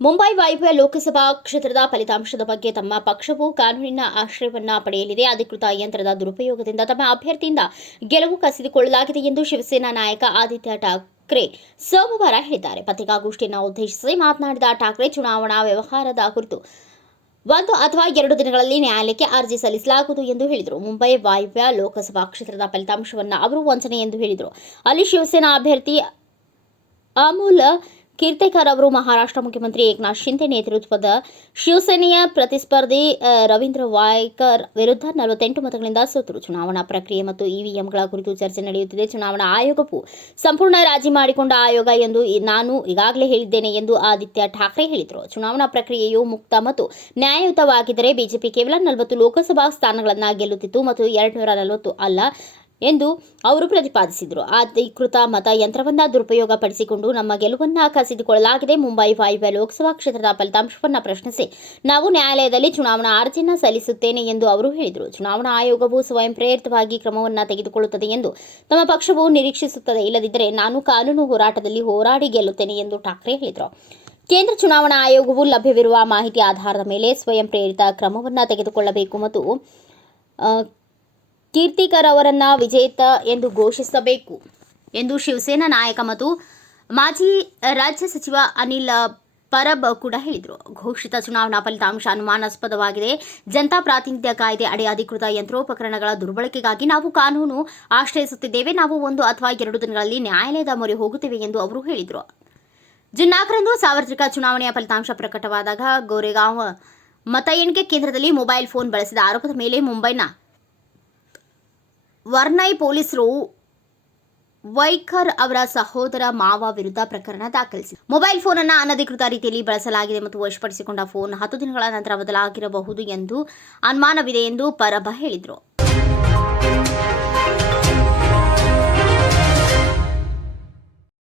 ಮುಂಬೈ ವಾಯುವ್ಯ ಲೋಕಸಭಾ ಕ್ಷೇತ್ರದ ಫಲಿತಾಂಶದ ಬಗ್ಗೆ ತಮ್ಮ ಪಕ್ಷವು ಕಾನೂನಿನ ಆಶ್ರಯವನ್ನ ಪಡೆಯಲಿದೆ. ಅಧಿಕೃತ ಯಂತ್ರದ ದುರುಪಯೋಗದಿಂದ ತಮ್ಮ ಅಭ್ಯರ್ಥಿಯಿಂದ ಗೆಲುವು ಕಸಿದುಕೊಳ್ಳಲಾಗಿದೆ ಎಂದು ಶಿವಸೇನಾ ನಾಯಕ ಆದಿತ್ಯ ಠಾಕ್ರೆ ಸೋಮವಾರ ಹೇಳಿದ್ದಾರೆ. ಪತ್ರಿಕಾಗೋಷ್ಠಿಯನ್ನು ಉದ್ದೇಶಿಸಿ ಮಾತನಾಡಿದ ಠಾಕ್ರೆ, ಚುನಾವಣಾ ವ್ಯವಹಾರದ ಕುರಿತು ಒಂದು ಅಥವಾ ಎರಡು ದಿನಗಳಲ್ಲಿ ನ್ಯಾಯಾಲಯಕ್ಕೆ ಅರ್ಜಿ ಸಲ್ಲಿಸಲಾಗುವುದು ಎಂದು ಹೇಳಿದರು. ಮುಂಬೈ ವಾಯುವ್ಯ ಲೋಕಸಭಾ ಕ್ಷೇತ್ರದ ಫಲಿತಾಂಶವನ್ನು ಅವರು ವಂಚನೆ ಎಂದು ಹೇಳಿದರು. ಅಲ್ಲಿ ಶಿವಸೇನಾ ಅಭ್ಯರ್ಥಿ ಅಮೂಲ್ ಕೀರ್ತೆಕರ್ ಅವರು ಮಹಾರಾಷ್ಟ್ರ ಮುಖ್ಯಮಂತ್ರಿ ಏಕನಾಥ್ ಶಿಂದೆ ನೇತೃತ್ವದ ಶಿವಸೇನೆಯ ಪ್ರತಿಸ್ಪರ್ಧಿ ರವೀಂದ್ರ ವಾಯ್ಕರ್ ವಿರುದ್ಧ ನಲವತ್ತೆಂಟು ಮತಗಳಿಂದ ಸೋತರು. ಚುನಾವಣಾ ಪ್ರಕ್ರಿಯೆ ಮತ್ತು ಇವಿಎಂಗಳ ಕುರಿತು ಚರ್ಚೆ ನಡೆಯುತ್ತಿದೆ. ಚುನಾವಣಾ ಆಯೋಗವು ಸಂಪೂರ್ಣ ರಾಜಿ ಮಾಡಿಕೊಂಡ ಆಯೋಗ ಎಂದು ನಾನು ಈಗಾಗಲೇ ಹೇಳಿದ್ದೇನೆ ಎಂದು ಆದಿತ್ಯ ಠಾಕ್ರೆ ಹೇಳಿದರು. ಚುನಾವಣಾ ಪ್ರಕ್ರಿಯೆಯು ಮುಕ್ತ ಮತ್ತು ನ್ಯಾಯಯುತವಾಗಿದ್ದರೆ ಬಿಜೆಪಿ ಕೇವಲ ನಲವತ್ತು ಲೋಕಸಭಾ ಸ್ಥಾನಗಳನ್ನು ಗೆಲ್ಲುತ್ತಿತ್ತು ಮತ್ತು ಎರಡುನೂರ ನಲವತ್ತು ಅಲ್ಲ ಎಂದು ಅವರು ಪ್ರತಿಪಾದಿಸಿದರು. ಅಧಿಕೃತ ಮತ ಯಂತ್ರವನ್ನ ದುರುಪಯೋಗ ಪಡಿಸಿಕೊಂಡು ನಮ್ಮ ಗೆಲುವನ್ನು ಕಸಿದುಕೊಳ್ಳಲಾಗಿದೆ. ಮುಂಬೈ ವಾಯುವ್ಯ ಲೋಕಸಭಾ ಕ್ಷೇತ್ರದ ಫಲಿತಾಂಶವನ್ನು ಪ್ರಶ್ನಿಸಿ ನಾವು ನ್ಯಾಯಾಲಯದಲ್ಲಿ ಚುನಾವಣಾ ಅರ್ಜಿಯನ್ನು ಸಲ್ಲಿಸುತ್ತೇನೆ ಎಂದು ಅವರು ಹೇಳಿದರು. ಚುನಾವಣಾ ಆಯೋಗವು ಸ್ವಯಂ ಪ್ರೇರಿತವಾಗಿ ಕ್ರಮವನ್ನು ತೆಗೆದುಕೊಳ್ಳುತ್ತದೆ ಎಂದು ತಮ್ಮ ಪಕ್ಷವು ನಿರೀಕ್ಷಿಸುತ್ತದೆ. ಇಲ್ಲದಿದ್ದರೆ ನಾನು ಕಾನೂನು ಹೋರಾಟದಲ್ಲಿ ಹೋರಾಡಿ ಗೆಲ್ಲುತ್ತೇನೆ ಎಂದು ಠಾಕ್ರೆ ಹೇಳಿದರು. ಕೇಂದ್ರ ಚುನಾವಣಾ ಆಯೋಗವು ಲಭ್ಯವಿರುವ ಮಾಹಿತಿ ಆಧಾರದ ಮೇಲೆ ಸ್ವಯಂ ಪ್ರೇರಿತ ಕ್ರಮವನ್ನು ತೆಗೆದುಕೊಳ್ಳಬೇಕು ಮತ್ತು ಕೀರ್ತಿಕರ್ ಅವರನ್ನ ವಿಜೇತ ಎಂದು ಘೋಷಿಸಬೇಕು ಎಂದು ಶಿವಸೇನಾ ನಾಯಕ ಮತ್ತು ಮಾಜಿ ರಾಜ್ಯ ಸಚಿವ ಅನಿಲ್ ಪರಬ್ ಕೂಡ ಹೇಳಿದರು. ಘೋಷಿತ ಚುನಾವಣಾ ಫಲಿತಾಂಶ ಅನುಮಾನಾಸ್ಪದವಾಗಿದೆ. ಜನತಾ ಪ್ರಾತಿನಿಧ್ಯ ಕಾಯ್ದೆ ಅಡಿ ಅಧಿಕೃತ ಯಂತ್ರೋಪಕರಣಗಳ ದುರ್ಬಳಕೆಗಾಗಿ ನಾವು ಕಾನೂನು ಆಶ್ರಯಿಸುತ್ತಿದ್ದೇವೆ. ನಾವು ಒಂದು ಅಥವಾ ಎರಡು ದಿನಗಳಲ್ಲಿ ನ್ಯಾಯಾಲಯದ ಮೊರೆ ಹೋಗುತ್ತೇವೆ ಎಂದು ಅವರು ಹೇಳಿದರು. ಜೂನ್ ನಾಲ್ಕರಂದು ಸಾರ್ವತ್ರಿಕ ಚುನಾವಣೆಯ ಫಲಿತಾಂಶ ಪ್ರಕಟವಾದಾಗ ಗೋರೆಗಾಂವ್ ಮತ ಎಣಿಕೆ ಕೇಂದ್ರದಲ್ಲಿ ಮೊಬೈಲ್ ಫೋನ್ ಬಳಸಿದ ಆರೋಪದ ಮೇಲೆ ಮುಂಬೈನ ವರ್ನೈ ಪೊಲೀಸರು ವೈಖರ್ ಅವರ ಸಹೋದರ ಮಾವ ವಿರುದ್ಧ ಪ್ರಕರಣ ದಾಖಲಿಸಿದೆ. ಮೊಬೈಲ್ ಫೋನ್ ಅನ್ನು ಅನಧಿಕೃತ ರೀತಿಯಲ್ಲಿ ಬಳಸಲಾಗಿದೆ ಮತ್ತು ವಶಪಡಿಸಿಕೊಂಡ ಫೋನ್ ಹತ್ತು ದಿನಗಳ ನಂತರ ಬದಲಾಗಿರಬಹುದು ಎಂದು ಅನುಮಾನವಿದೆ ಎಂದು ಪರಬ ಹೇಳಿದರು.